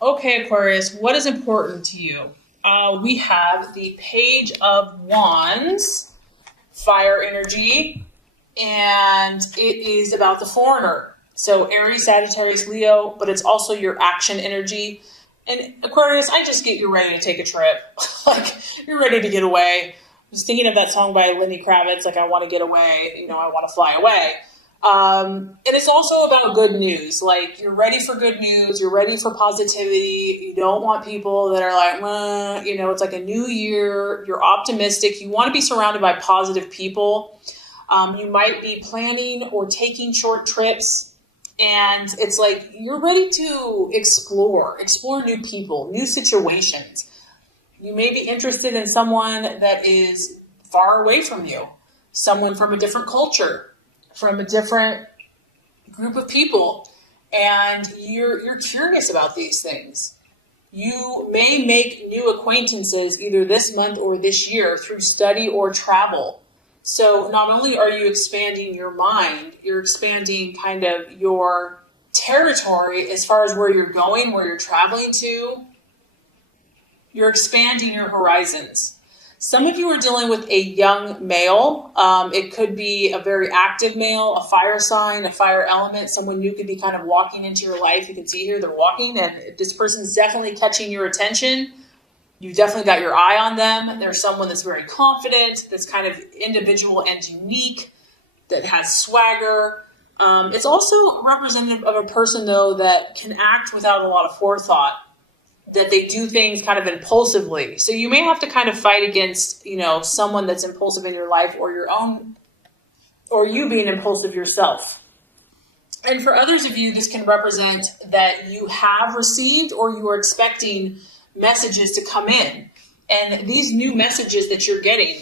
Okay, Aquarius, what is important to you? We have the Page of Wands, fire energy, and it is about the foreigner. So Aries, Sagittarius, Leo, but it's also your action energy. And Aquarius, I just get you ready to take a trip. Like, you're ready to get away. I was thinking of that song by Lenny Kravitz, like, I want to get away, I want to fly away. And it's also about good news. Like, you're ready for good news. You're ready for positivity. You don't want people that are like, it's like a new year. You're optimistic. You want to be surrounded by positive people. You might be planning or taking short trips. And it's like, you're ready to explore new people, new situations. You may be interested in someone that is far away from you, someone from a different culture, from a different group of people, and you're curious about these things. You may make new acquaintances either this month or this year through study or travel. So not only are you expanding your mind, you're expanding kind of your territory as far as where you're going, where you're traveling to. You're expanding your horizons. Some of you are dealing with a young male. It could be a very active male, a fire sign, a fire element, someone new could be kind of walking into your life. You can see here they're walking, and this person's definitely catching your attention. You've definitely got your eye on them. There's someone that's very confident, that's kind of individual and unique, that has swagger. It's also representative of a person, though, that can act without a lot of forethought, that they do things kind of impulsively. So you may have to kind of fight against, someone that's impulsive in your life, or you being impulsive yourself. And for others of you, this can represent that you have received or you are expecting messages to come in. And these new messages that you're getting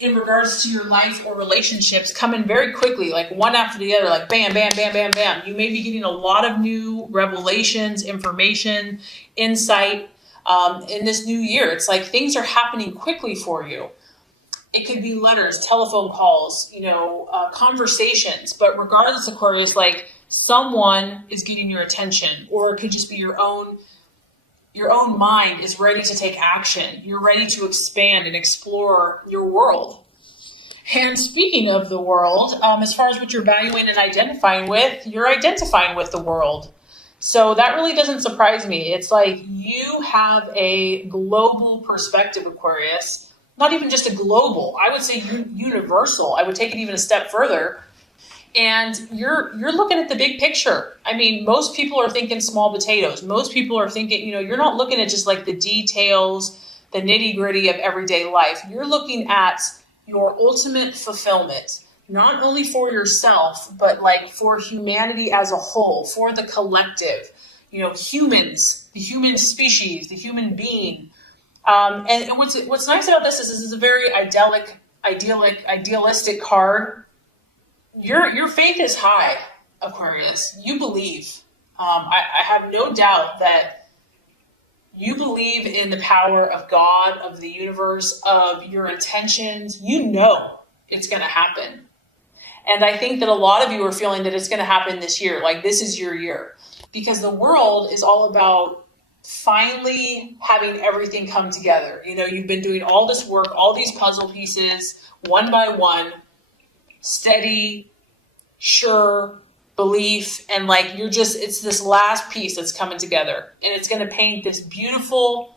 in regards to your life or relationships come in very quickly, like one after the other, like bam, bam, bam, bam, bam. You may be getting a lot of new revelations, information, insight in this new year. It's like things are happening quickly for you. It could be letters, telephone calls, conversations. But regardless, Aquarius, like someone is getting your attention, or it could just be your own mind is ready to take action. You're ready to expand and explore your world. And speaking of the world, as far as what you're valuing and identifying with, you're identifying with the world. So that really doesn't surprise me. It's like you have a global perspective, Aquarius. Not even just a global, I would say universal. I would take it even a step further. And you're looking at the big picture. I mean, most people are thinking small potatoes. Most people are thinking, you're not looking at just like the details, the nitty gritty of everyday life. You're looking at your ultimate fulfillment, not only for yourself, but like for humanity as a whole, for the collective, humans, the human species, the human being. And what's nice about this is a very idealistic card. Your faith is high, Aquarius. You believe. I have no doubt that you believe in the power of God, of the universe, of your intentions. You know it's going to happen. And I think that a lot of you are feeling that it's going to happen this year. Like this is your year. Because the world is all about finally having everything come together. You've been doing all this work, all these puzzle pieces, one by one, steady, sure belief, and like it's this last piece that's coming together, and it's going to paint this beautiful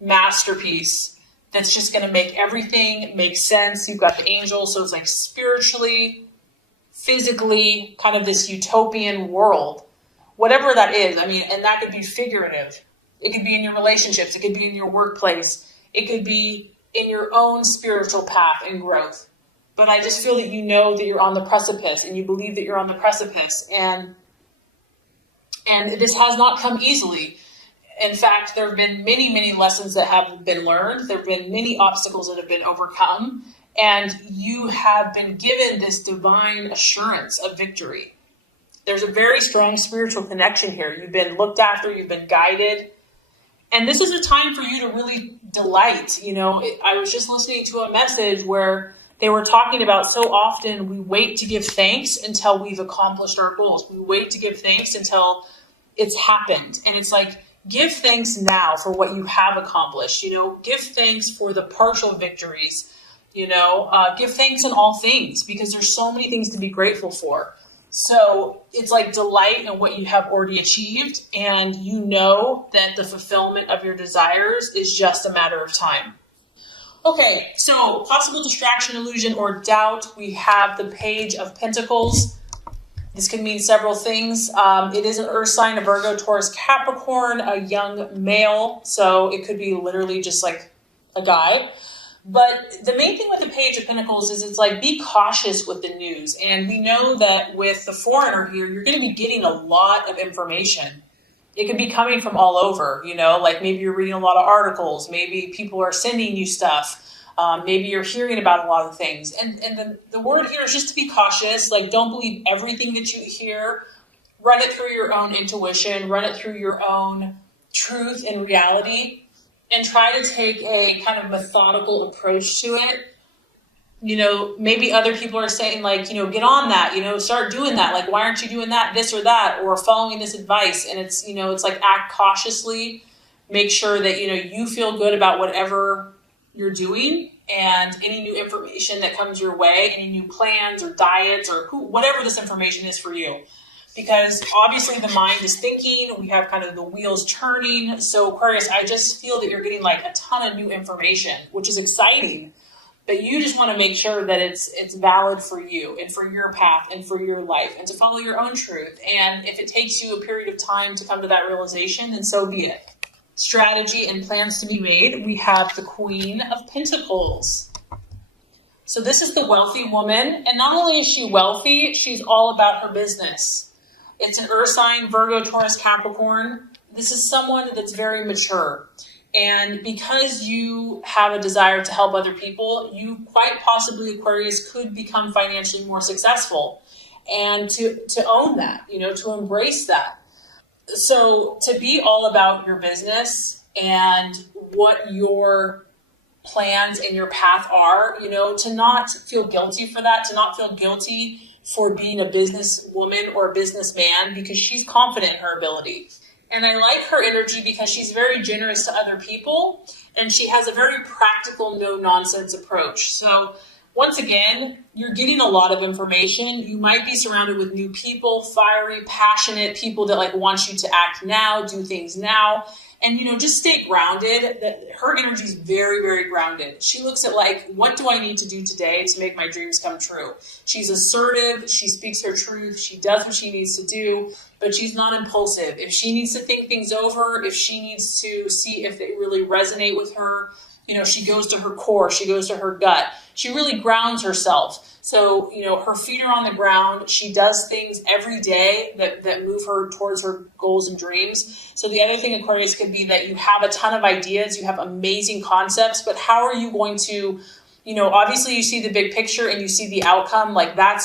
masterpiece that's just going to make everything make sense. You've got the angels, so it's like spiritually, physically, kind of this utopian world, whatever that is. I mean, and that could be figurative. It could be in your relationships. It could be in your workplace. It could be in your own spiritual path and growth. But I just feel that you know that you're on the precipice, and you believe that you're on the precipice. And this has not come easily. In fact, there have been many, many lessons that have been learned. There have been many obstacles that have been overcome. And you have been given this divine assurance of victory. There's a very strong spiritual connection here. You've been looked after. You've been guided. And this is a time for you to really delight. I was just listening to a message where they were talking about so often we wait to give thanks until we've accomplished our goals. We wait to give thanks until it's happened. And it's like Give thanks now for what you have accomplished. Give thanks for the partial victories. Give thanks in all things, because there's so many things to be grateful for. So it's like delight in what you have already achieved, and you know that the fulfillment of your desires is just a matter of time. Okay, so possible distraction, illusion, or doubt. We have the Page of Pentacles. This can mean several things. It is an earth sign, a Virgo, Taurus, Capricorn, a young male. So it could be literally just like a guy. But the main thing with the Page of Pentacles is it's like, be cautious with the news. And we know that with the foreigner here, you're going to be getting a lot of information. It could be coming from all over, like maybe you're reading a lot of articles. Maybe people are sending you stuff. Maybe you're hearing about a lot of things. And the word here is just to be cautious. Like, don't believe everything that you hear. Run it through your own intuition. Run it through your own truth and reality. And try to take a kind of methodical approach to it. Maybe other people are saying like, get on that, start doing that. Like, why aren't you doing that, this or that, or following this advice? And it's, it's like, act cautiously. Make sure that, you feel good about whatever you're doing, and any new information that comes your way, any new plans or diets or whatever this information is for you. Because obviously the mind is thinking, we have kind of the wheels turning. So Aquarius, I just feel that you're getting like a ton of new information, which is exciting. But you just want to make sure that it's valid for you and for your path and for your life, and to follow your own truth. And if it takes you a period of time to come to that realization, then so be it. Strategy and plans to be made. We have the Queen of Pentacles. So this is the wealthy woman. And not only is she wealthy, she's all about her business. It's an earth sign, Virgo, Taurus, Capricorn. This is someone that's very mature. And because you have a desire to help other people, you quite possibly, Aquarius, could become financially more successful. And to own that, to embrace that. So to be all about your business and what your plans and your path are, to not feel guilty for that, to not feel guilty for being a businesswoman or a businessman, because she's confident in her ability. And I like her energy because she's very generous to other people, and she has a very practical, no-nonsense approach. So once again, you're getting a lot of information. You might be surrounded with new people, fiery, passionate people that like want you to act now, do things now. And, just stay grounded. Her energy is very, very grounded. She looks at like, what do I need to do today to make my dreams come true? She's assertive. She speaks her truth. She does what she needs to do, but she's not impulsive. If she needs to think things over, if she needs to see if they really resonate with her, she goes to her core. She goes to her gut. She really grounds herself. So, her feet are on the ground. She does things every day that move her towards her goals and dreams. So the other thing, Aquarius, could be that you have a ton of ideas. You have amazing concepts, but how are you going to, obviously you see the big picture and you see the outcome. Like that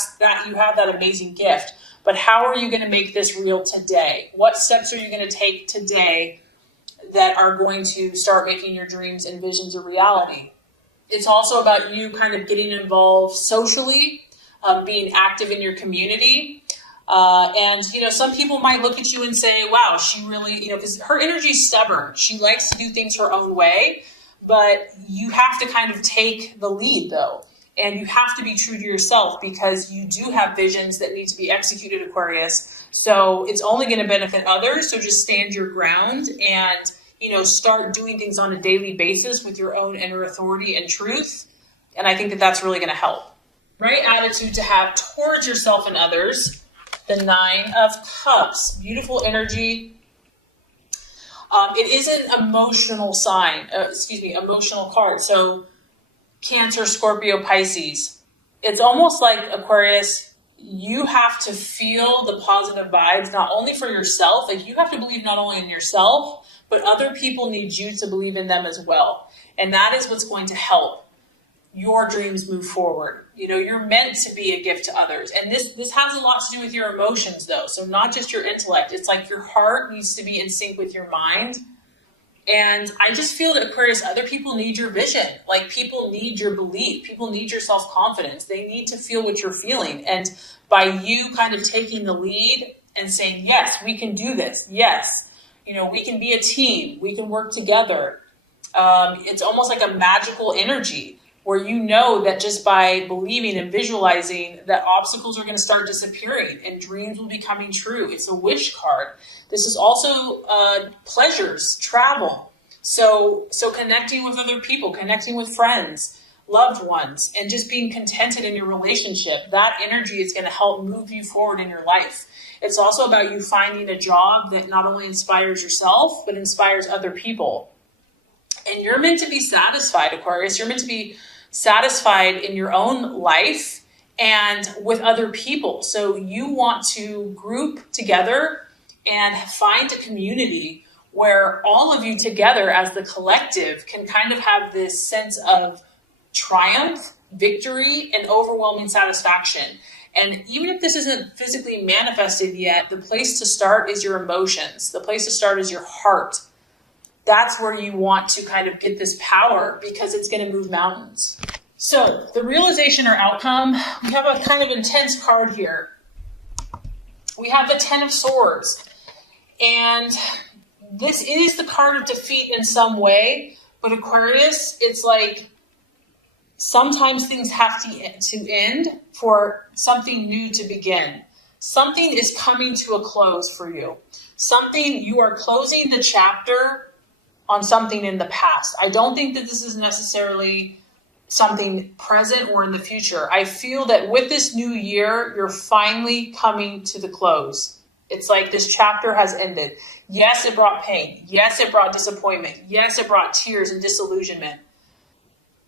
you have that amazing gift. But how are you going to make this real today? What steps are you going to take today that are going to start making your dreams and visions a reality? It's also about you kind of getting involved socially, being active in your community. And some people might look at you and say, wow, she really, because her energy is stubborn. She likes to do things her own way, but you have to kind of take the lead though. And you have to be true to yourself, because you do have visions that need to be executed, Aquarius. So it's only going to benefit others. So just stand your ground and start doing things on a daily basis with your own inner authority and truth. And I think that that's really going to help. Right attitude to have towards yourself and others. The 9 of Cups, beautiful energy. It is an emotional sign, emotional card. So Cancer, Scorpio, Pisces. It's almost like, Aquarius, you have to feel the positive vibes, not only for yourself, like you have to believe not only in yourself, but other people need you to believe in them as well. And that is what's going to help your dreams move forward. You're meant to be a gift to others. And this has a lot to do with your emotions though. So not just your intellect. It's like your heart needs to be in sync with your mind. And I just feel that, Aquarius, other people need your vision. Like, people need your belief. People need your self-confidence. They need to feel what you're feeling. And by you kind of taking the lead and saying, yes, we can do this. Yes, We can be a team. We can work together. It's almost like a magical energy where you know that just by believing and visualizing that obstacles are going to start disappearing and dreams will be coming true. It's a wish card. This is also pleasures, travel. So connecting with other people, connecting with friends, loved ones, and just being contented in your relationship. That energy is going to help move you forward in your life. It's also about you finding a job that not only inspires yourself, but inspires other people. And you're meant to be satisfied, Aquarius. You're meant to be satisfied in your own life and with other people. So you want to group together and find a community where all of you together as the collective can kind of have this sense of triumph, victory, and overwhelming satisfaction. And even if this isn't physically manifested yet, the place to start is your emotions. The place to start is your heart. That's where you want to kind of get this power because it's going to move mountains. So the realization or outcome, we have a kind of intense card here. We have the 10 of Swords. And this is the card of defeat in some way. But Aquarius, it's like sometimes things have to end for something new to begin. Something is coming to a close for you. You are closing the chapter on something in the past. I don't think that this is necessarily something present or in the future. I feel that with this new year, you're finally coming to the close. It's like this chapter has ended. Yes, it brought pain. Yes, it brought disappointment. Yes, it brought tears and disillusionment.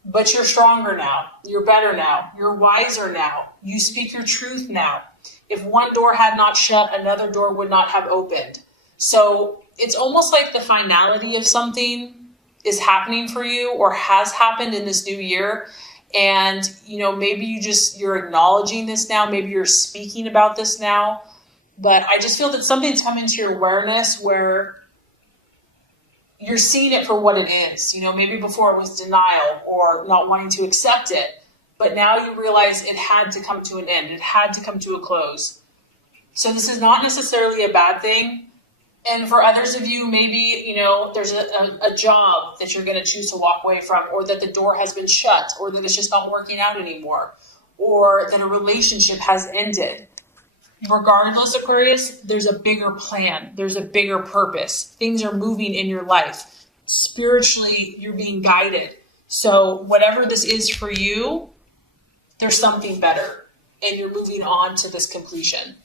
But you're stronger now. You're better now. You're wiser now. You speak your truth now. If one door had not shut, another door would not have opened. So it's almost like the finality of something is happening for you or has happened in this new year. And, maybe you're acknowledging this now. Maybe you're speaking about this now. But I just feel that something's come into your awareness where you're seeing it for what it is. Maybe before it was denial or not wanting to accept it. But now you realize it had to come to an end. It had to come to a close. So this is not necessarily a bad thing. And for others of you, maybe, there's a job that you're going to choose to walk away from, or that the door has been shut, or that it's just not working out anymore, or that a relationship has ended. Regardless, Aquarius, there's a bigger plan. There's a bigger purpose. Things are moving in your life. Spiritually, you're being guided. So whatever this is for you, there's something better, and you're moving on to this completion.